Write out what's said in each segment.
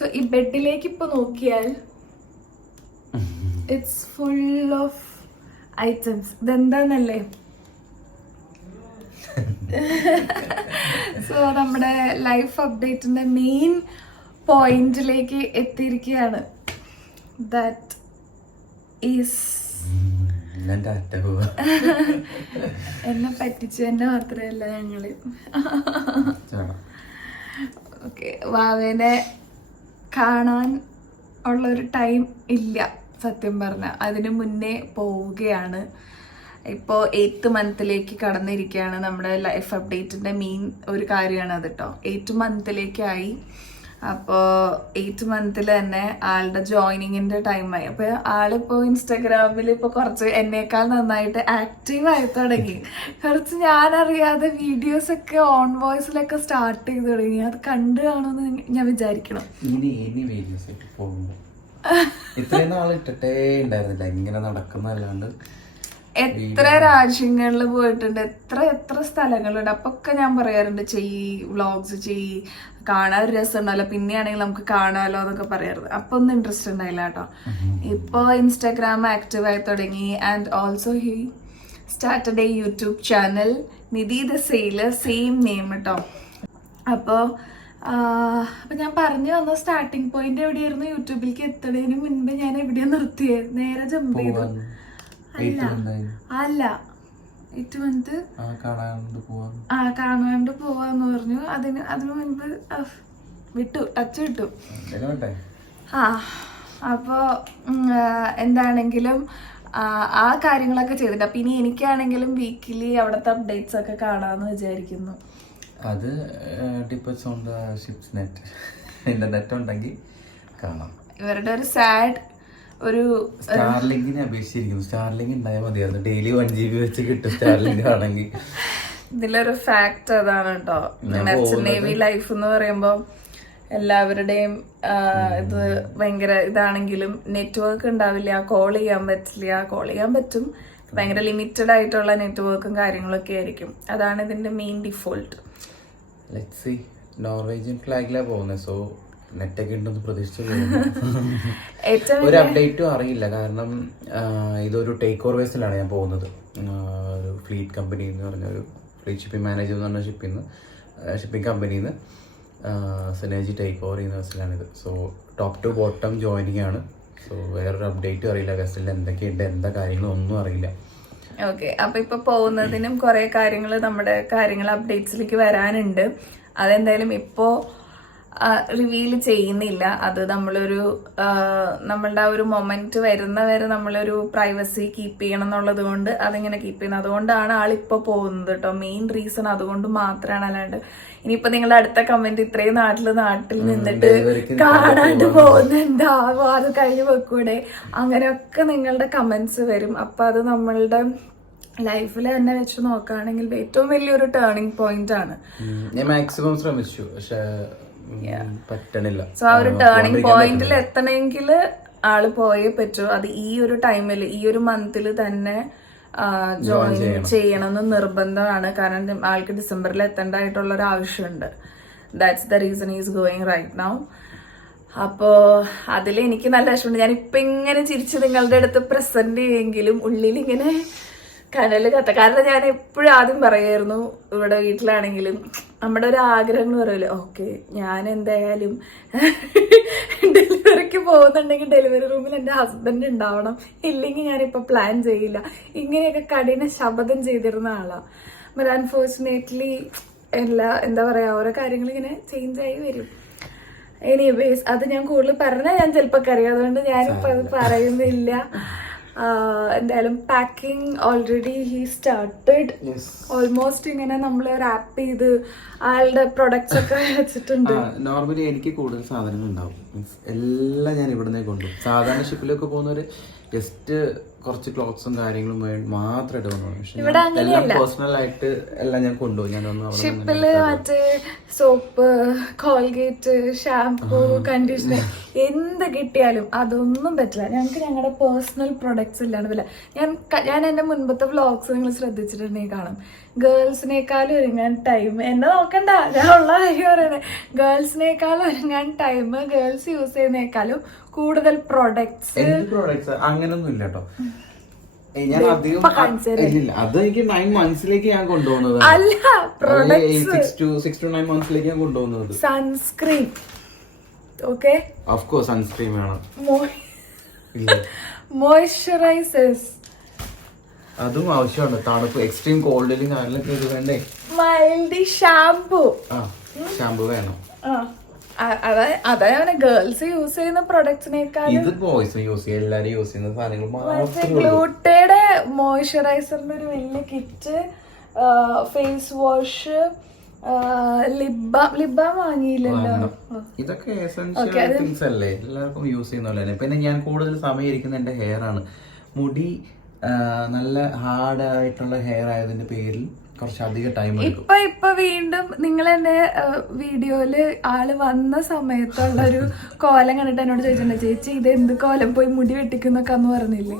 So ഈ ബെഡിലേക്ക് ഇപ്പൊ നോക്കിയാൽ ഇറ്റ്സ് ഫുൾ ഓഫ് ഐറ്റംസ്. ഇതെന്താന്നല്ലേ? സോ നമ്മുടെ ലൈഫ് അപ്ഡേറ്റിന്റെ മെയിൻ പോയിന്റിലേക്ക് എത്തിയിരിക്കുകയാണ്. ദാറ്റ് ഈസ് എന്നെ പറ്റിച്ചു എന്നെ മാത്രമല്ല ഞങ്ങള്. ഓക്കെ, വാവേനെ കാണാൻ ഉള്ളൊരു ടൈം ഇല്ല സത്യം പറഞ്ഞ. അതിന് മുന്നേ പോവുകയാണ്. ഇപ്പോൾ 8th മന്തിലേക്ക് കടന്നിരിക്കുകയാണ്. നമ്മുടെ ലൈഫ് അപ്ഡേറ്റിന്റെ മെയിൻ ഒരു കാര്യമാണ് അത് കേട്ടോ. 8th മന്തിലേക്കായി. അപ്പോൾ 8th മന്തിൽ തന്നെ ആളുടെ ജോയിനിങ്ങിന്റെ ടൈമായി. അപ്പൊ ആളിപ്പോ ഇൻസ്റ്റാഗ്രാമിൽ ഇപ്പൊ കുറച്ച് എന്നേക്കാൾ നന്നായിട്ട് ആക്റ്റീവ് ആയി തുടങ്ങി. കുറച്ച് ഞാനറിയാതെ വീഡിയോസ് ഒക്കെ ഓൺ വോയിസിലൊക്കെ സ്റ്റാർട്ട് ചെയ്ത് തുടങ്ങി. അത് കണ്ടു കാണുമെന്ന് ഞാൻ വിചാരിക്കണം. ഇങ്ങനെ നടക്കുന്നല്ലാണ്ട് എത്ര രാജ്യങ്ങളിൽ പോയിട്ടുണ്ട്, എത്ര സ്ഥലങ്ങളുണ്ട്. അപ്പൊ ഒക്കെ ഞാൻ പറയാറുണ്ട് വ്ളോഗ്സ് ചെയ്യ്, കാണാൻ ഒരു രസം ഉണ്ടല്ലോ, പിന്നെയാണെങ്കിൽ നമുക്ക് കാണാമല്ലോ എന്നൊക്കെ പറയാറുണ്ട്. അപ്പൊ ഒന്നും ഇൻട്രസ്റ്റ് ഉണ്ടായില്ല കേട്ടോ. ഇപ്പൊ ഇൻസ്റ്റാഗ്രാം ആക്റ്റീവ് ആയി തുടങ്ങി. And also he started A YouTube channel, Nidhi the sailor, same name കേട്ടോ. അപ്പൊ ഞാൻ പറഞ്ഞു വന്ന സ്റ്റാർട്ടിങ് പോയിന്റ് എവിടെയായിരുന്നു? യൂട്യൂബിലേക്ക് എത്തുന്നതിന് മുൻപ് ഞാൻ എവിടെയാ നിർത്തിയത്? നേരെ ജമ്പ് ചെയ്തു. അല്ല 8th മന്ത് കാണാണ്ട് പോവാന്ന് പറഞ്ഞു. അതിനു മുൻപ് ടച്ച് വിട്ടു. അപ്പോ എന്താണെങ്കിലും ആ കാര്യങ്ങളൊക്കെ ചെയ്തിട്ട് അപ്പൊ ഇനി എനിക്കാണെങ്കിലും വീക്കിലി അവിടുത്തെ അപ്ഡേറ്റ്സ് ഒക്കെ കാണാന്ന് വിചാരിക്കുന്നു. അത് depends on the ships net. Internet ഉണ്ടെങ്കിൽ കാണാം. ഇവരുടെ ഒരു സാഡ് ഒരു സ്റ്റാർലിങ്കിനെ അപേക്ഷിച്ചിരിക്കുന്നു. സ്റ്റാർലിങ്ക് ഉണ്ടായാൽ മതിയായിരുന്നു. ഡെയിലി 1 GB വെച്ച് കിട്ടും സ്റ്റാർലിങ്ക് ആണെങ്കിൽ. ഇതിലൊരു ഫാക്ട് അതാണ് കേട്ടോ. മെർച്ചന്റ് നേവി ലൈഫ് എന്ന് പറയുമ്പോ എല്ലാവരുടെയും ഇത് ഭയങ്കര ഇതാണെങ്കിലും നെറ്റ്വർക്ക് ഉണ്ടാവില്ല, കോൾ ചെയ്യാൻ പറ്റില്ല. കോൾ ചെയ്യാൻ പറ്റും, ഭയങ്കര ലിമിറ്റഡ് ആയിട്ടുള്ള നെറ്റ്വർക്കും കാര്യങ്ങളൊക്കെ ആയിരിക്കും. അതാണ് ഇതിന്റെ മെയിൻ ഡിഫോൾട്ട്. നോർവേജിയൻ ഫ്ലാഗിലാണ് പോകുന്നത്. സോ നെറ്റൊക്കെ ഉണ്ടെന്ന് പ്രതീക്ഷിച്ചു പോകുന്നു. ഒരു അപ്ഡേറ്റും അറിയില്ല. കാരണം ഇതൊരു ടേക്ക് ഓവർ വേസിലാണ് ഞാൻ പോകുന്നത്. ഒരു ഫ്ലീറ്റ് കമ്പനി എന്ന് പറഞ്ഞ ഒരു ഫ്ലീറ്റ് ഷിപ്പിംഗ് മാനേജർ എന്ന് പറഞ്ഞ ഷിപ്പിംഗ് കമ്പനിയിൽ നിന്ന് സിനർജി ടേക്ക് ഓവർ ചെയ്യുന്ന വെസലാണിത്. So top to bottom joining ആണ്. സോ വേറൊരു അപ്ഡേറ്റും അറിയില്ല. വെസലിൽ എന്തൊക്കെയുണ്ട്, എന്താ കാര്യങ്ങളൊന്നും അറിയില്ല. ഓക്കെ, അപ്പൊ ഇപ്പൊ പോകുന്നതിനും കുറെ കാര്യങ്ങൾ നമ്മുടെ അപ്ഡേറ്റ്സിലേക്ക് വരാനുണ്ട്. അതെന്തായാലും ഇപ്പോ റിവീൽ ചെയ്യുന്നില്ല. അത് നമ്മളുടെ ആ ഒരു മൊമെന്റ് വരുന്നവരെ നമ്മളൊരു പ്രൈവസി കീപ്പ് ചെയ്യണം എന്നുള്ളത് കൊണ്ട് അതിങ്ങനെ കീപ്പ് ചെയ്യുന്നത്. അതുകൊണ്ടാണ് ആളിപ്പോ പോകുന്നത് കേട്ടോ. മെയിൻ റീസൺ അതുകൊണ്ട് മാത്രമാണ്. അല്ലാണ്ട് ഇനിയിപ്പോ നിങ്ങളുടെ അടുത്ത കമന്റ് ഇത്രയും നാട്ടിൽ നിന്നിട്ട് കാണാണ്ട് പോകുന്നുണ്ടാവോ, അത് കഴിഞ്ഞ് വെക്കൂടെ, അങ്ങനെയൊക്കെ നിങ്ങളുടെ കമന്റ്സ് വരും. അപ്പൊ അത് നമ്മളുടെ ലൈഫിൽ തന്നെ വെച്ച് നോക്കുകയാണെങ്കിൽ ഏറ്റവും വലിയൊരു ടേണിംഗ് പോയിന്റ് ആണ്. ഞാൻ മാക്സിമം ശ്രമിച്ചു, പക്ഷെ പറ്റണില്ല. സോ ആ ഒരു ടേണിംഗ് പോയിന്റിൽ എത്തണമെങ്കിൽ ആള് പോയേ പറ്റൂ. അത് ഈ ഒരു ടൈമിൽ, ഈ ഒരു മന്തിൽ തന്നെ ജോയിൻ ചെയ്യണമെന്ന് നിർബന്ധമാണ്. കാരണം ആൾക്ക് ഡിസംബറിൽ എത്തേണ്ടതായിട്ടുള്ള ഒരു ആവശ്യമുണ്ട്. That's the reason is going right now. അപ്പോ അതിൽ എനിക്ക് നല്ല വിഷമമുണ്ട്. ഞാനിപ്പൊ ഇങ്ങനെ ചിരിച്ച് നിങ്ങളുടെ അടുത്ത് പ്രസന്റ് ചെയ്യുമെങ്കിലും ഉള്ളിൽ ഇങ്ങനെ കനല് കത്ത. കാരണം ഞാൻ എപ്പോഴും ആദ്യം പറയായിരുന്നു, ഇവിടെ വീട്ടിലാണെങ്കിലും നമ്മുടെ ഒരു ആഗ്രഹങ്ങൾ പറയല്ലോ, ഓക്കെ ഞാൻ എന്തായാലും ഡെലിവറിക്ക് പോകുന്നുണ്ടെങ്കിൽ ഡെലിവറി റൂമിൽ എൻ്റെ ഹസ്ബൻഡ് ഉണ്ടാവണം, ഇല്ലെങ്കിൽ ഞാനിപ്പോൾ പ്ലാൻ ചെയ്യില്ല, ഇങ്ങനെയൊക്കെ കഠിന ശപഥം ചെയ്തിരുന്ന ആളാണ്. ബട്ട് അൺഫോർച്ചുനേറ്റ്ലി എന്താ പറയാ, ഓരോ കാര്യങ്ങൾ ഇങ്ങനെ ചേഞ്ച് ആയി വരും. എനിവേസ് അത് ഞാൻ കൂടുതൽ പറഞ്ഞാൽ ഞാൻ ചിലപ്പോൾ കറിയാം, അതുകൊണ്ട് ഞാനിപ്പോൾ അത് പറയുന്നില്ല. എന്തായാലും packing already he started. Almost ഇങ്ങനെ നമ്മൾ റാപ്പ് ചെയ്ത് ആളുടെ പ്രൊഡക്ട്സ് ഒക്കെ വെച്ചിട്ടുണ്ട്. നോർമലി എനിക്ക് കൂടുതൽ സാധനങ്ങൾ ഉണ്ടാവും, മീൻസ് എല്ലാം ഞാൻ ഇവിടുന്ന് കൊണ്ടുപോകും. സാധാരണ ഷിപ്പിലൊക്കെ പോകുന്നവര് ജസ്റ്റ് കുറച്ച് ക്ലോത്ത്സും കാര്യങ്ങളും മാത്രമായിട്ട് കൊണ്ടുപോകും. പേഴ്സണൽ ആയിട്ട് എല്ലാം ഞാൻ കൊണ്ടുപോകും. ഷിപ്പില് മറ്റേ സോപ്പ്, കോൾഗേറ്റ്, ഷാംപൂ, കണ്ടീഷണർ എന്ത് കിട്ടിയാലും അതൊന്നും പറ്റില്ല. ഞങ്ങൾക്ക് ഞങ്ങളുടെ പേഴ്സണൽ പ്രൊഡക്ട്സ് ഇല്ലാണ്ട് പറ്റില്ല. ഞാൻ എന്റെ മുൻപത്തെ വ്ളോഗ്സ് നിങ്ങൾ ശ്രദ്ധിച്ചിട്ടുണ്ടെങ്കിൽ കാണും, ഗേൾസിനേക്കാളും ഒരുങ്ങാൻ ടൈം, എന്നെ നോക്കണ്ട, ഞാൻ ഉള്ള കാര്യം പറയണേ, ഗേൾസിനേക്കാളും ഒരുങ്ങാൻ ടൈം ഗേൾസ് യൂസ് ചെയ്യുന്നേക്കാളും കൂടുതൽ പ്രൊഡക്ട്സ്. അങ്ങനൊന്നും ഇല്ല കേട്ടോ. ഞാൻ അധികം അത് എനിക്ക് 9 monthsലേക്ക് ഞാൻ കൊണ്ടുപോകുന്നത് അല്ല, 6 to 9 monthsലേക്ക് ഞാൻ കൊണ്ടുപോകുന്നത്. Sunscreen, okay, of course sunscreen വേണം, മോയ്സ്ചറൈസേഴ്സ് അതും ആവശ്യമാണ്. തണുപ്പ് എക്സ്ട്രീം കോൾഡിലും കാര്യങ്ങളൊക്കെ ഇത് വേണ്ടേ. മൈൽഡ് ഷാംപൂ, ഷാമ്പു വേണം. അതാണ് ഗേൾസ് യൂസ് ചെയ്യുന്ന പ്രൊഡക്ട്സിനേക്കാളും ഇത് ബോയ്സ് യൂസ് ചെയ്യും, എല്ലാരും യൂസ് ചെയ്യുന്ന സാധനങ്ങൾ. ഗ്ലൂട്ടയുടെ മോയ്സ്ചറൈസറിന്റെ ഒരു വലിയ കിറ്റ്, ഫേസ് വാഷ്, ലിബാം വാങ്ങിയില്ലല്ലോ. ഇതൊക്കെ എസെൻഷ്യൽ തിങ്സ് അല്ലേ, എല്ലാവർക്കും യൂസ് ചെയ്യുന്ന. പിന്നെ ഞാൻ കൂടുതൽ സമയം ഇരിക്കുന്ന എന്റെ ഹെയർ ആണ്. മുടി നല്ല ഹാർഡ് ആയിട്ടുള്ള ഹെയർ ആയതിന്റെ പേരിൽ കുറച്ചധികം ടൈം എടുക്കും. ഇപ്പൊ വീണ്ടും നിങ്ങൾ എന്റെ വീഡിയോയില് ആള് വന്ന സമയത്തുള്ള ഒരു കോലം കണ്ടിട്ട് എന്നോട് ചോദിച്ചിട്ടുണ്ട്, ചേച്ചി ഇത് എന്ത് കോലം പോയി മുടി വെട്ടിക്കുന്നൊക്കെ അന്ന് പറഞ്ഞില്ലേ,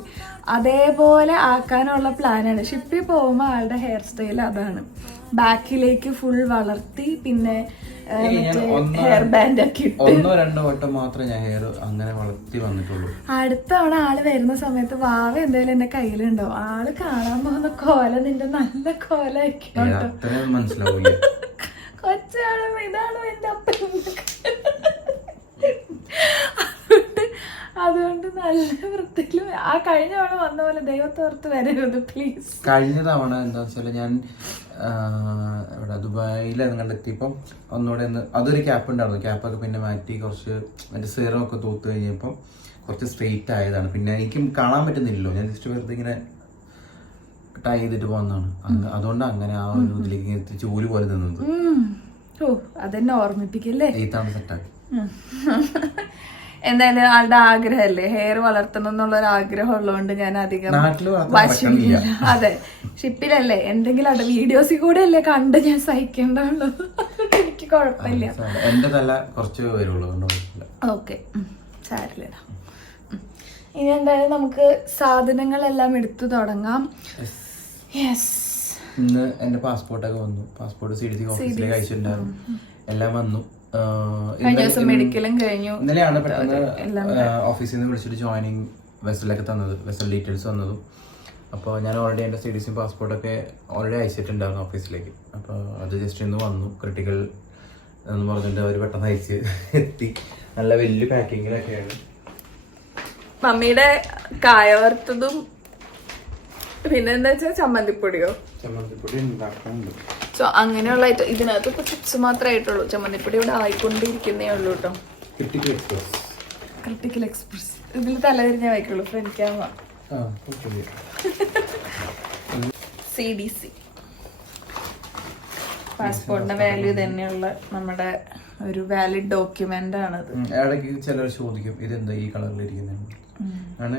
അതേപോലെ ആക്കാനുള്ള പ്ലാനാണ്. ഷിപ്പിൽ പോകുമ്പോ ആളുടെ ഹെയർ സ്റ്റൈൽ അതാണ്, ബാക്കിലേക്ക് ഫുൾ വളർത്തി പിന്നെ ഹെയർ ബാൻഡ് ഒക്കെ ഇട്ട് 1-2 വട്ടം മാത്രമേ ഞാൻ ഹെയർ അങ്ങനെ വളർത്തി വന്നിട്ടുള്ളൂ. അടുത്ത തവണ ആള് വരുന്ന സമയത്ത് വാവ എന്തായാലും എന്റെ കയ്യിലുണ്ടാവും. ആള് കാണാൻ പോകുന്ന കോല നിന്റെ നല്ല കോലായിരിക്കും, മനസ്സിലാവില്ല. കൊച്ചാളും ഇതാണോ എന്റെ അപ്പൻ, അതുകൊണ്ട് നല്ല വൃത്തിയിലും ആ കഴിഞ്ഞ തവണ വന്ന പോലെ ദൈവത്തോർത്ത് വരരുത് പ്ലീസ്. കഴിഞ്ഞ തവണ എന്താ വെച്ചാല് ഞാൻ ഇവിടെ ദുബായിൽ കണ്ടെത്തിയപ്പം ഒന്നുകൂടെ അതൊരു ക്യാപ്പ് ഉണ്ടായിരുന്നു. ക്യാപ്പൊക്കെ പിന്നെ മാറ്റി കുറച്ച് മറ്റേ സീറം ഒക്കെ തൂത്ത് കഴിഞ്ഞപ്പം കുറച്ച് സ്ട്രെയിറ്റ് ആയതാണ്. പിന്നെ എനിക്കും കാണാൻ പറ്റുന്നില്ലല്ലോ, ഞാൻ ജസ്റ്റ് വെറുതെ ഇങ്ങനെ ടൈ ചെയ്തിട്ട് പോകുന്നതാണ്. അതുകൊണ്ട് അങ്ങനെ ആ ഒരു ഇതിലേക്ക് ചൂല് പോലെ നിന്നത്. ഓ അതെന്നെ ഓർമ്മിപ്പിക്കല്ലേ, എയ്ത്താണ് സെറ്റാക്കി. എന്തായാലും ആളുടെ ആഗ്രഹമല്ലേ, ഹെയർ വളർത്തണം എന്നുള്ളൊരു ആഗ്രഹം ഉള്ളതുകൊണ്ട് ഞാൻ അധികം അതെ ഷിപ്പിലല്ലേ എന്തെങ്കിലും അവിടെ വീഡിയോസിൽ കൂടെ അല്ലേ കണ്ട് ഞാൻ സഹിക്കേണ്ടുള്ളൂ, എനിക്ക് കുഴപ്പമില്ല. എന്റെ തല കുറച്ച് വരുള്ളൂ. ഓക്കെ സാരില്ല. ഇനി എന്തായാലും നമുക്ക് സാധനങ്ങളെല്ലാം എടുത്തു തുടങ്ങാം. യെസ്, ഇന്ന് എന്റെ പാസ്പോർട്ടൊക്കെ വന്നു. പാസ്പോർട്ട് CDC ഓഫീസിലേക്ക് അയച്ചിട്ടുണ്ടായിരുന്നു, എല്ലാം വന്നു. മെഡിക്കലും കഴിഞ്ഞു. ഇന്നലെയാണ് പെട്ടെന്ന് ഓഫീസിൽ നിന്ന് വിളിച്ചിട്ട് ജോയിനിങ് വെസലൊക്കെ തന്നത്, വെസൽ ഡീറ്റെയിൽസ് തന്നതും. അപ്പോൾ ഞാൻ ഓൾറെഡി എൻ്റെ CDC പാസ്പോർട്ടൊക്കെ ഓൾറെഡി അയച്ചിട്ടുണ്ടായിരുന്നു ഓഫീസിലേക്ക്. അപ്പോൾ അത് ജസ്റ്റ് ഇന്ന് വന്നു. ക്രിട്ടിക്കൽ എന്ന് പറഞ്ഞിട്ട് അവർ പെട്ടെന്ന് അയച്ച് എത്തി. നല്ല വലിയ പാക്കിങ്ങിലൊക്കെയാണ്. മമ്മിയുടെ കായ വറുത്തതും പിന്നെ എന്താ വെച്ചാൽ ചമ്മന്തിപ്പൊടിയോ, ചമ്മന്തിപ്പൊടി ഉണ്ടാക്കുന്നുണ്ട്. സോ അങ്ങനെയുള്ള ഇതിനകത്ത് ഇപ്പൊ ചിപ്സ് മാത്രമേ ആയിട്ടുള്ളൂ. ചമ്മന്തിപ്പൊടി ഇവിടെ ആയിക്കൊണ്ടിരിക്കുന്നേ ഉള്ളൂ കേട്ടോ. ക്രിട്ടിക്കൽ എക്സ്പ്രസ് ഇതിൽ തലതിരിഞ്ഞേ വായിക്കുള്ളൂ. ഫ്രണ്ട് ക്യാമറ CDC പാസ്പോർട്ടിന്റെ വാല്യൂ തന്നെയുള്ള നമ്മുടെ ഒരു വാലിഡ് ഡോക്യുമെന്റ് ആണത്. ഇടയ്ക്ക് ചിലർ ചോദിക്കും ഇതെന്താ ഈ കളറിലിരിക്കുന്നത്.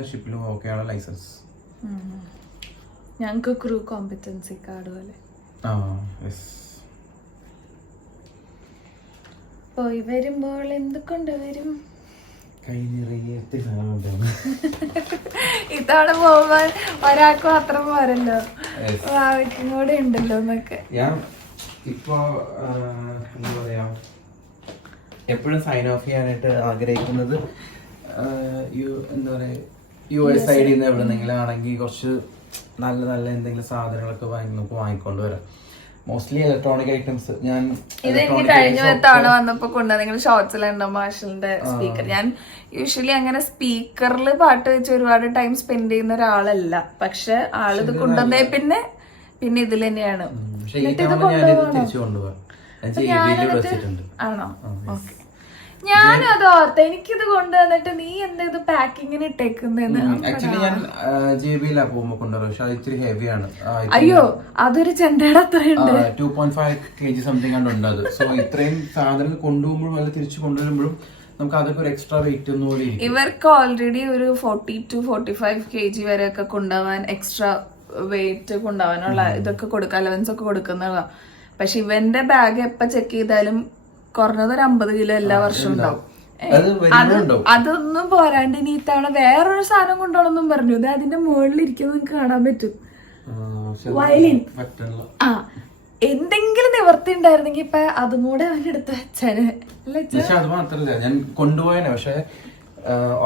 ഷിപ്പിലും ഓക്കെയാണ് ലൈസൻസ്. ഞങ്ങക്ക് ക്രൂ കോമ്പറ്റൻസി കാർഡ് പോലെ പോയി വരുമ്പോൾ എന്ത് കൊണ്ടുവരും. ഇത്തവണ പോവാൻ ഒരാൾക്ക് മാത്രം പോരല്ലോ, ഭാവിക്കും കൂടെ ഉണ്ടല്ലോ എന്നൊക്കെ. ഞാൻ ഇപ്പൊ എന്താ പറയാ എപ്പോഴും സൈൻ ഓഫ് ചെയ്യാനായിട്ട് ആഗ്രഹിക്കുന്നത് എന്താ പറയാ US സൈഡിൽ നിന്ന് എവിടെന്നെങ്കിലും ആണെങ്കിൽ കുറച്ച് നല്ല നല്ല എന്തെങ്കിലും സാധനങ്ങളൊക്കെ നമുക്ക് വാങ്ങിക്കൊണ്ട് വരാം. Mostly electronic items. ഞാൻ ഇതെനിക്ക് കഴിഞ്ഞ തവണ വന്നപ്പോ കൊണ്ടുവന്ന നിങ്ങൾ ഷോർട്സിലുണ്ടോ മാർഷലിന്റെ സ്പീക്കർ. ഞാൻ യൂഷ്വലി അങ്ങനെ സ്പീക്കറിൽ പാട്ട് വെച്ച് ഒരുപാട് ടൈം സ്പെൻഡ് ചെയ്യുന്ന ഒരാളല്ല, പക്ഷെ ആളിത് കൊണ്ടുവന്നേ പിന്നെ ഇതിൽ തന്നെയാണ്. ആണോ? ഓക്കെ. ഞാനത് ഓർത്ത എനിക്കിത് കൊണ്ടുവന്നിട്ട് നീ എന്താ ഇത് പാക്കിങ്ങിന് ഇട്ടേക്കുന്നതെന്ന്. അയ്യോ അതൊരു ചെണ്ടയുടെ അത്രയുണ്ട്. 2.5 kg സംതിങ് ആണ് ഉണ്ട് അത്. സോ ഇത്രയും സാധനങ്ങൾ കൊണ്ടുപോകുമ്പോഴും അല്ല തിരിച്ചു കൊണ്ടുവരുമ്പോഴും നമുക്ക് അതൊക്കെ ഒരു എക്സ്ട്രാ വെയിറ്റ് ഒന്നുകൂടി. ഇവർക്ക് ഓൾറെഡി ഒരു 40 to 45 kg വരെയൊക്കെ കൊണ്ടുപോകാൻ എക്സ്ട്രാ വെയിറ്റ് കൊണ്ടുപോകാനുള്ള ഇതൊക്കെ കൊടുക്കുക, അലവൻസ് ഒക്കെ കൊടുക്കുന്നതാ. പക്ഷെ ഇവന്റെ ബാഗ് എപ്പ ചെക്ക് ചെയ്താലും കുറഞ്ഞത് ഒരു 50 കിലോ എല്ലാ വർഷവും ഉണ്ടാവും. അതൊന്നും പോരാണ്ട് ഇനി ഇത്തവണ വേറൊരു സാധനം കൊണ്ടുപോകണമെന്നും പറഞ്ഞു. ഇത് അതിന്റെ മുകളിൽ ഇരിക്കുന്നത് നിങ്ങൾക്ക് കാണാൻ പറ്റും. വയലിൻ. ആ എന്തെങ്കിലും നിവർത്തി ഉണ്ടായിരുന്നെങ്കി ഇപ്പൊ അതും കൂടെ അവൻ എടുത്ത് വെച്ചാന്. പക്ഷെ അത് മാത്രല്ല ഞാൻ കൊണ്ടുപോയനെ. പക്ഷെ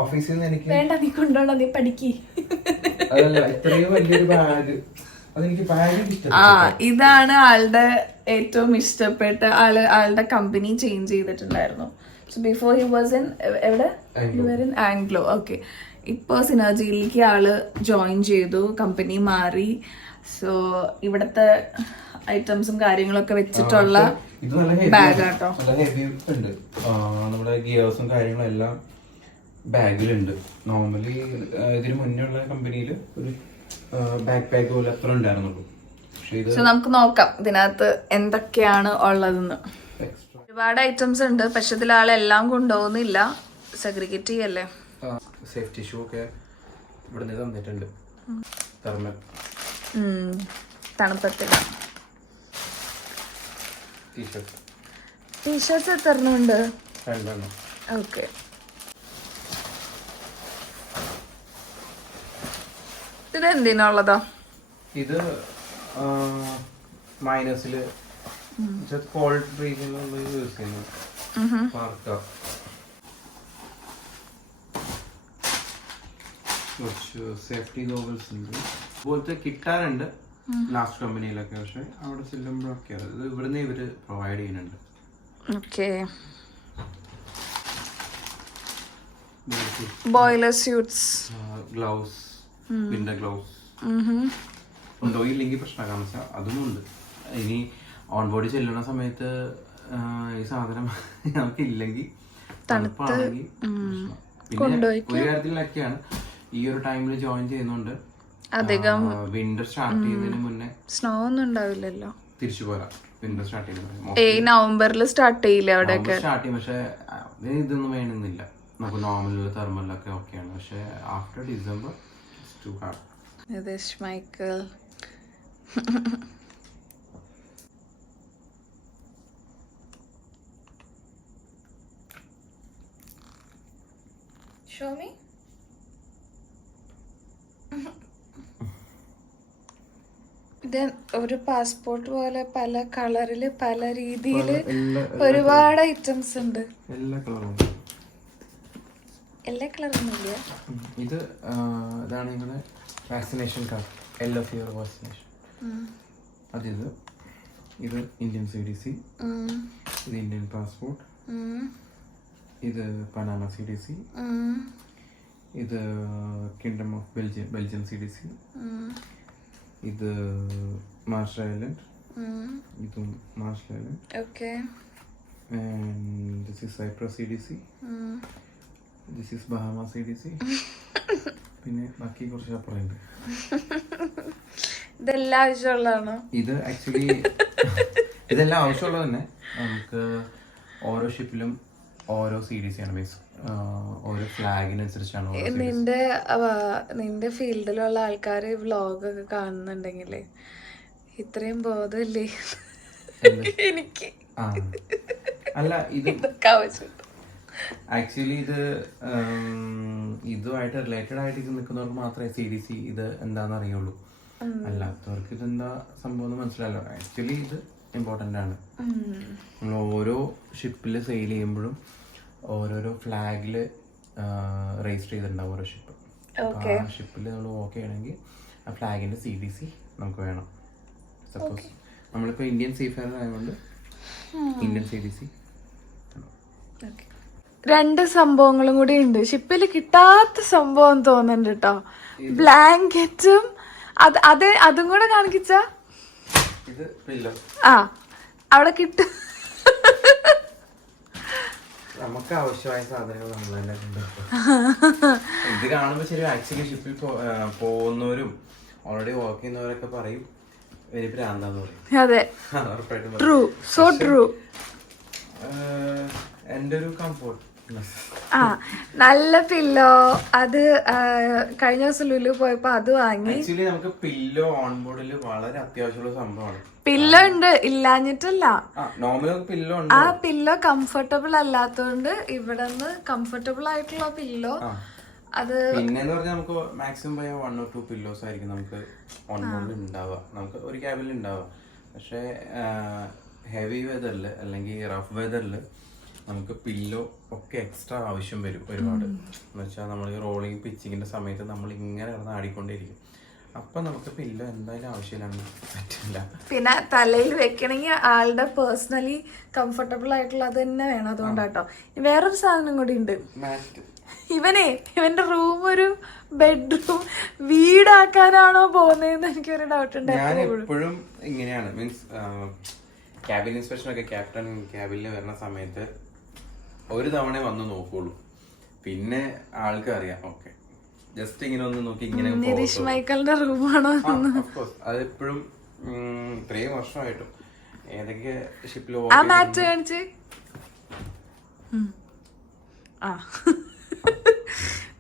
ഓഫീസിൽ നിന്ന് എനിക്ക് വേണ്ട, നീ കൊണ്ടുപോകണ്ട, നീ പഠിക്ക്. അതല്ല, ഇത്രയും വലിയൊരു ബാഗ്, അതെനിക്ക് ബാഗ് ഇഷ്ടം. ഇതാണ് ആളുടെ ഏറ്റവും ഇഷ്ടപ്പെട്ട ആളുടെ കമ്പനി ചേഞ്ച് ചെയ്തിട്ടുണ്ടായിരുന്നു. So before he was in എവിടെ, ആംഗ്ലോ. ഓക്കെ, ഇപ്പൊ സിനർജിയിലേക്ക് ആള് ജോയിൻ ചെയ്തു, കമ്പനി മാറി. സോ ഇവിടത്തെ ഐറ്റംസും കാര്യങ്ങളൊക്കെ വെച്ചിട്ടുള്ള ബാഗ് ആട്ടോ. നല്ല ഹെവി ഉണ്ട്. നമ്മുടെ ഗിയേഴ്സും കാര്യങ്ങളും എല്ലാം ബാഗിലുണ്ട്. നോർമലി ഇതിന് മുന്നേ ഉള്ള കമ്പനിയിൽ ഒരു ബാക്ക് പാക്ക് പോലെ അത്ര ഉണ്ടായിരുന്നുള്ളൂ. സോ നമുക്ക് നോക്കാം ഇതിനകത്ത് എന്തൊക്കെയാണ് ഉള്ളതെന്ന്. ഒരുപാട് ഐറ്റംസ് ഉണ്ട്, പക്ഷെ ഇതിൽ ആളെല്ലാം കൊണ്ടുപോകുന്നില്ല, സെഗ്രിഗേറ്റ് ചെയ്യല്ലേ. സേഫ്റ്റി ഷൂ ഒക്കെ ഇവിടെ നിന്ന് തന്നിട്ടുണ്ട്. തെർമൽ തണുപ്പത്തില്ല. ടീഷർട്സ് എത്രണ്ണുണ്ട്? ഓക്കെ, ഇത് എന്തിനുള്ളതാ? ഇത് മൈനസില് കോൾഡ് ബ്രീതിങ് യൂസ് ചെയ്യുന്നു. കുറച്ച് സേഫ്റ്റി ഗോഗിൾസ് ഉണ്ട്. ഇതുപോലത്തെ കിട്ടാറുണ്ട് ലാസ്റ്റ് കമ്പനിയിലൊക്കെ, പക്ഷെ അവിടെ ചെല്ലുമ്പോഴൊക്കെ ഇത് ഇവിടുന്ന് ഇവര് പ്രൊവൈഡ് ചെയ്യുന്നുണ്ട്. Boiler suits, gloves, winter gloves കൊണ്ടുപോയില്ലെങ്കിൽ പ്രശ്നം. കാരണം വെച്ചാൽ അതും ഉണ്ട്. ഇനി ഓൺ ബോഡി ചെല്ലുന്ന സമയത്ത് ഈ സാധനം നമുക്ക് ഇല്ലെങ്കിൽ തണുപ്പാണെങ്കിൽ പിന്നെ ഒരു കാര്യത്തിലൊക്കെയാണ് ഈ ഒരു ടൈമിൽ ജോയിൻ ചെയ്യുന്നുണ്ട്. അധികം വിന്റർ സ്റ്റാർട്ട് ചെയ്യുന്നതിന് മുന്നേ സ്നോ ഒന്നും ഉണ്ടാവില്ലല്ലോ, തിരിച്ചു പോരാ. വിന്റർ സ്റ്റാർട്ട് ചെയ്യുന്നത് നവംബറിൽ സ്റ്റാർട്ട് ചെയ്യില്ല അവിടെയൊക്കെ. സ്റ്റാർട്ട് ചെയ്യും, പക്ഷെ ഇതൊന്നും വേണമെന്നില്ല. നമുക്ക് നോർമൽ തെർമലൊക്കെ ഓക്കെയാണ്. പക്ഷെ after December two hard. Michael show me. ഇത് ഒരു പാസ്പോർട്ട് പോലെ പല കളറില് പല രീതിയില് ഒരുപാട് ഐറ്റംസ് ഉണ്ട്. എല്ലാ കളറും, എല്ലാ കളറൊന്നുമില്ല. ഇത് ഇതാണ് നിങ്ങളുടെ വാക്സിനേഷൻ കാർഡ്, LF വാക്സിനേഷൻ. അതിത് ഇത് ഇന്ത്യൻ CDC, ഇത് ഇന്ത്യൻ പാസ്പോർട്ട്, ഇത് പനാമ CDC, ഇത് കിങ്ഡം ഓഫ് ബെൽജിയം CDC, ഇത് മാർഷൽ ഐലൻഡ്, ഇതും Marshall Island. Okay, and this is Cyprus CDC, this is Bahamas CDC. പിന്നെ ബാക്കി കുറച്ച് അപ്പുറമുണ്ട്. ഇതെല്ലാം ആവശ്യമുള്ളതാണോ? ഇത് ആക്ച്വലി ഇതെല്ലാം ആവശ്യമുള്ളത് തന്നെ. നമുക്ക് ഓരോ ഷിപ്പിലും ഓരോ CDC ആണ് ബേസ്, ഓരോ ഫ്ലാഗിനനുസരിച്ചാണ്. നിന്റെ ഫീൽഡിലുള്ള ആൾക്കാര് വ്ളോഗൊക്കെ കാണുന്നുണ്ടെങ്കിലേ ഇത്രയും ബോധമില്ലേ എനിക്ക്? അല്ല, ഇതൊക്കെ ആവശ്യം. ആക്ച്വലി ഇത് ഇതുമായിട്ട് റിലേറ്റഡ് ആയിട്ട് നിൽക്കുന്നവർക്ക് മാത്രമേ CDC ഇത് എന്താണെന്ന് അറിയുള്ളൂ. അല്ലാത്തവർക്ക് ഇതെന്താ സംഭവം എന്ന് മനസ്സിലായല്ലോ. ആക്ച്വലി ഇത് ഇമ്പോർട്ടൻ്റ് ആണ്. നമ്മൾ ഓരോ ഷിപ്പിൽ സെയിൽ ചെയ്യുമ്പോഴും ഓരോരോ ഫ്ലാഗിൽ രജിസ്റ്റർ ചെയ്തിട്ടുണ്ടാവും ഓരോ ഷിപ്പ്. ആ ഷിപ്പിൽ നമ്മൾ ഓക്കെ ആണെങ്കിൽ ആ ഫ്ലാഗിൻ്റെ CDC നമുക്ക് വേണം. സപ്പോസ് നമ്മളിപ്പോൾ ഇന്ത്യൻ സീഫെയർ ആയതുകൊണ്ട് ഇന്ത്യൻ CDC. രണ്ട് സംഭവങ്ങളും കൂടി ഉണ്ട് ഷിപ്പിൽ കിട്ടാത്ത സംഭവം തോന്നുന്നുണ്ട് കേട്ടോ. ബ്ലാങ്കറ്റും അതും കൂടെ കാണിച്ച അവിടെ കിട്ടും. നമുക്ക് ആവശ്യമായ സാധനങ്ങൾ നമ്മൾ തന്നെ ഇത് കാണുമ്പോൾ ശരി. ആക്ച്വലി ഷിപ്പിൽ പോകുന്നവരും ഓൾറെഡി വർക്ക് ചെയ്യുന്നവരൊക്കെ പറയും ഒരു ഭ്രാന്താന്ന് പറയും. അതെ, ട്രൂ, സോ ട്രൂ. എൻ്റെ ഒരു കംഫോർട്ട്. നല്ല പില്ലോ, അത് കഴിഞ്ഞ ദിവസം ലുലു പോയപ്പോ അത് വാങ്ങി. ആക്ച്വലി നമുക്ക് പില്ലോ ഓൺ ബോർഡിൽ വളരെ അത്യാവശ്യമുള്ള സംഭവമാണ്. പില്ലോ ഉണ്ട്, ഇല്ലാഞ്ഞിട്ടല്ല. പില്ലോ ആ പില്ലോ കംഫർട്ടബിൾ അല്ലാത്തോണ്ട് ഇവിടെ നിന്ന് കംഫർട്ടബിൾ ആയിട്ടുള്ള പില്ലോ അത് പിന്നെന്ന് പറഞ്ഞാൽ നമുക്ക് മാക്സിമം പോയ 1 or 2 പില്ലോസ് ആയിരിക്കും നമുക്ക് ഓൺ ബോർഡിൽ ഉണ്ടാവുക, നമുക്ക് ഒരു ക്യാബിൽ ഉണ്ടാവുക. പക്ഷേ ഹെവി വെതറിൽ അല്ലെങ്കിൽ റഫ് വെതറിൽ നമുക്ക് പില്ലോ ഒക്കെ എക്സ്ട്രാ ആവശ്യം വരും ഒരുപാട്. എന്ന് വെച്ചാൽ നമ്മൾ ഈ റോളിങ് പിച്ചിങ്ങിന്റെ സമയത്ത് നമ്മൾ ഇങ്ങനെ കിടന്ന് ആടിക്കൊണ്ടിരിക്കും. അപ്പൊ നമുക്ക് പില്ലോ എന്തായാലും ആവശ്യമില്ലാണ്ട് പറ്റില്ല. പിന്നെ തലയിൽ വെക്കണമെങ്കിൽ ആളുടെ പേഴ്സണലി കംഫർട്ടബിൾ ആയിട്ടുള്ള അത് തന്നെ വേണം. അതുകൊണ്ടാട്ടോ. വേറൊരു സാധനം കൂടി ഉണ്ട്. ഇവന്റെ റൂം ഒരു ബെഡ്റൂം വീടാക്കാനാണോ പോകുന്നതെന്ന് എനിക്കൊരു ഡൗട്ട് ഉണ്ട്. ഞാൻ എപ്പോഴും ഇങ്ങനെയാണ്, മീൻസ് ക്യാബിൻ ഇൻസ്പെക്ഷൻ ഒക്കെ ക്യാപ്റ്റൻ ക്യാബിനിൽ വരുന്ന സമയത്ത് ഒരു തവണ വന്ന് നോക്കുള്ളൂ. പിന്നെ ആൾക്ക് അറിയാം, ഓക്കെ ജസ്റ്റ് ഇങ്ങനെ ഒന്ന് നോക്കി ഇങ്ങനെ നിതീഷ് മൈക്കലിന്റെ റൂമാണോ? അത് എപ്പോഴും ഇത്രയും വർഷമായിട്ടും ഏതൊക്കെ ഷിപ്പിൽ ആ മാറ്റ് കാണിച്ച്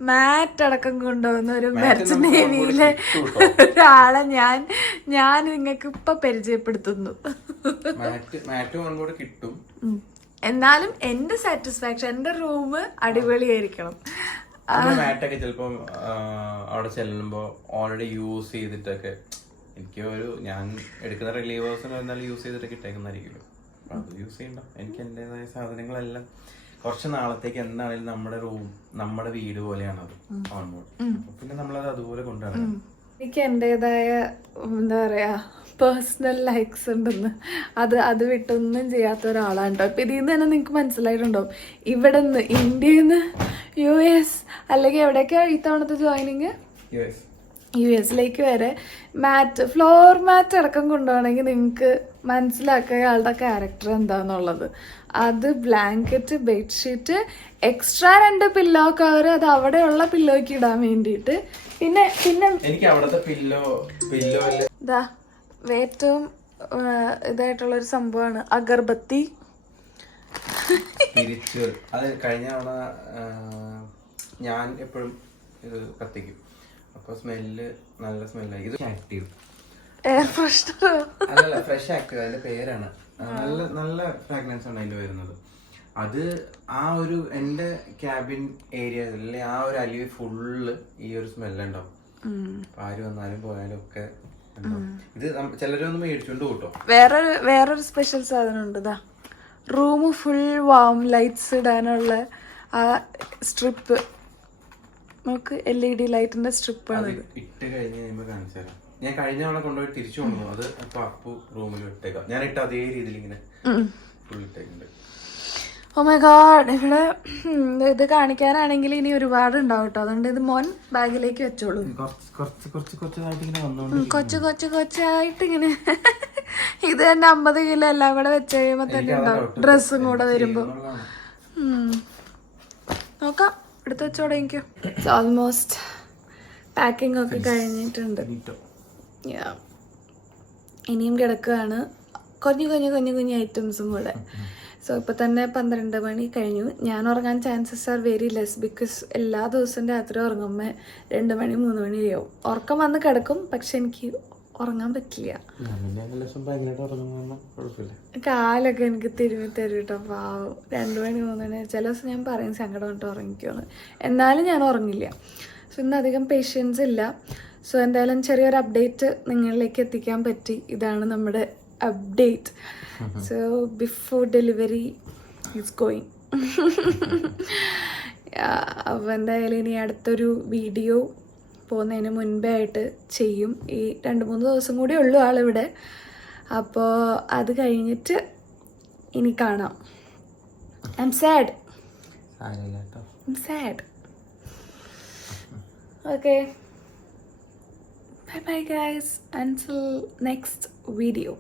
മാറ്റ് അടക്കം കൊണ്ടുപോകുന്ന ഒരു മെർച്ചന്റ് നേവിയിലെ ഒരാളെ ഞാൻ നിങ്ങൾക്ക് ഇപ്പൊ പരിചയപ്പെടുത്തുന്നു. കിട്ടും. എന്നാലും എന്റെ സാറ്റിസ്ഫാക്ഷൻ, എന്റെ റൂം അടിപൊളിയായിരിക്കണം. മാറ്റൊക്കെ ചിലപ്പം അവിടെ ചെല്ലുമ്പോ ഓൾറെഡി യൂസ് ചെയ്തിട്ടൊക്കെ എനിക്ക് ഞാൻ എടുക്കുന്ന റിലീവേഴ്സിന് എന്നാലും യൂസ് ചെയ്തിട്ടൊക്കെ ഇട്ടേക്കുന്നതായിരിക്കുമല്ലോ. അത് യൂസ് ചെയ്യണ്ട. എനിക്ക് എന്റേതായ സാധനങ്ങളെല്ലാം കുറച്ച് നാളത്തേക്ക് എന്താണെങ്കിലും നമ്മുടെ റൂം നമ്മുടെ വീട് പോലെയാണത് ഓൺബോർഡ്. പിന്നെ നമ്മളത് അതുപോലെ കൊണ്ടുവരണം. എനിക്ക് എന്റേതായ എന്താ പറയാ പേഴ്സണൽ ലൈക്സ് ഉണ്ടെന്ന്. അത് വിട്ടൊന്നും ചെയ്യാത്ത ഒരാളാണ് കേട്ടോ. ഇപ്പൊ ഇതിൽ നിന്ന് തന്നെ നിങ്ങൾക്ക് മനസ്സിലായിട്ടുണ്ടാവും. ഇവിടെ നിന്ന് ഇന്ത്യയിൽ നിന്ന് US അല്ലെങ്കിൽ എവിടെയൊക്കെയാ ഇത്തവണത്തെ ജോയിനിങ്? US വരെ ഫ്ലോർ മാറ്റ് അടക്കം കൊണ്ടുപോകണമെങ്കിൽ നിങ്ങൾക്ക് മനസ്സിലാക്കുക ആളുടെ ക്യാരക്ടർ എന്താന്നുള്ളത്. അത് blanket, bedsheet, extra 2 pillow cover, അത് അവിടെയുള്ള പില്ലോയ്ക്ക് ഇടാൻ വേണ്ടിയിട്ട്. പിന്നെ എനിക്ക് അവിടുത്തെ പില്ലോ ഇതാ ഏറ്റവും ഇതായിട്ടുള്ള ഒരു സംഭവമാണ് അഗർബത്തി. അത് കഴിഞ്ഞ തവണ ഞാൻ എപ്പോഴും ഇത് കത്തിക്കും. അപ്പൊ സ്മെല്ല് നല്ല സ്മെല്ലായി. ഇത് ആക്റ്റീവ് എയർ ഫ്രഷ്നറോ? അല്ലല്ല, ഫ്രഷ് ആക്റ്റീവ് അതിന്റെ പേരാണ്. നല്ല നല്ല ഫ്രാഗ്രൻസ് ആണ് അതിന്റെ വരുന്നത്. അത് ആ ഒരു എന്റെ ക്യാബിൻ ഏരിയ അല്ലെ ആ ഒരു അലിവ് ഫുള്ള് ഈ ഒരു സ്മെല്ലുണ്ടാവും. ആര് വന്നാലും പോയാലും ഒക്കെ ഇത് ചിലരൊന്നും മേടിച്ചോണ്ട് കൂട്ടോ. വേറൊരു സ്പെഷ്യൽ സാധനം ഉണ്ട്. ഇതാ റൂം ഫുൾ വാം ലൈറ്റ്സ് ഇടാനുള്ള ആ സ്ട്രിപ്പ്. നമുക്ക് LED ലൈറ്റിന്റെ സ്ട്രിപ്പാണ് ഇട്ട് കഴിഞ്ഞ് കഴിയുമ്പോ കാണിച്ചു തരാം. ഞാൻ കഴിഞ്ഞ തവണ കൊണ്ടുപോയി തിരിച്ചു കൊണ്ടുപോകും. അത് അപ്പൊ അപ്പു റൂമിൽ ഇട്ടേക്കാം. ഞാൻ ഇട്ട അതേ രീതിയിൽ ഇങ്ങനെ ഫുൾ ഇട്ടേക്കുന്നുണ്ട്. Oh my god. ഇവിടെ ഇത് കാണിക്കാനാണെങ്കിൽ ഇനി ഒരുപാട് ഉണ്ടാവും കേട്ടോ. അതുകൊണ്ട് ഇത് മോൻ ബാഗിലേക്ക് വെച്ചോളൂ. കൊച്ചായിട്ട് ഇങ്ങനെ ഇത് തന്നെ 50 കിലോ എല്ലാം കൂടെ വെച്ച് കഴിയുമ്പോ തന്നെ ഉണ്ടാവും. ഡ്രസ്സും കൂടെ വരുമ്പോ നോക്കാം. എടുത്ത് വെച്ചോടെ. എനിക്ക് ഓൾമോസ്റ്റ് പാക്കിംഗ് ഒക്കെ കഴിഞ്ഞിട്ടുണ്ട്. ഇനിയും കിടക്കുകയാണ് കുഞ്ഞു ഐറ്റംസും കൂടെ. സോ ഇപ്പൊ തന്നെ 12 മണി കഴിഞ്ഞു. ഞാൻ ഉറങ്ങാൻ chances are very less. Because എല്ലാ ദിവസവും രാത്രി ഉറങ്ങുമ്പോൾ 2 മണി 3 മണിയാവും. ഉറക്കം വന്ന് കിടക്കും, പക്ഷെ എനിക്ക് ഉറങ്ങാൻ പറ്റില്ല. കാലൊക്കെ എനിക്ക് തിരുമ്മി തരും കേട്ടോ. പാവം 2 മണി 3 മണി. ചില ദിവസം ഞാൻ പറയും സങ്കടം കൊണ്ട് ഉറങ്ങിക്കുമെന്ന്. എന്നാലും ഞാൻ ഉറങ്ങില്ല. സോ ഇന്ന് അധികം പേഷ്യൻസ് ഇല്ല. സോ എന്തായാലും ചെറിയൊരു അപ്ഡേറ്റ് നിങ്ങളിലേക്ക് എത്തിക്കാൻ പറ്റി. ഇതാണ് നമ്മുടെ update. So before delivery is going. അപ്പോൾ എന്തായാലും ഇനി അടുത്തൊരു വീഡിയോ പോകുന്നതിന് മുൻപേ ആയിട്ട് ചെയ്യും. ഈ 2-3 ദിവസം കൂടി ഉള്ളൂ ആളിവിടെ. അപ്പോൾ അത് കഴിഞ്ഞിട്ട് ഇനി കാണാം. I'm sad. Okay. Bye guys. Until next video.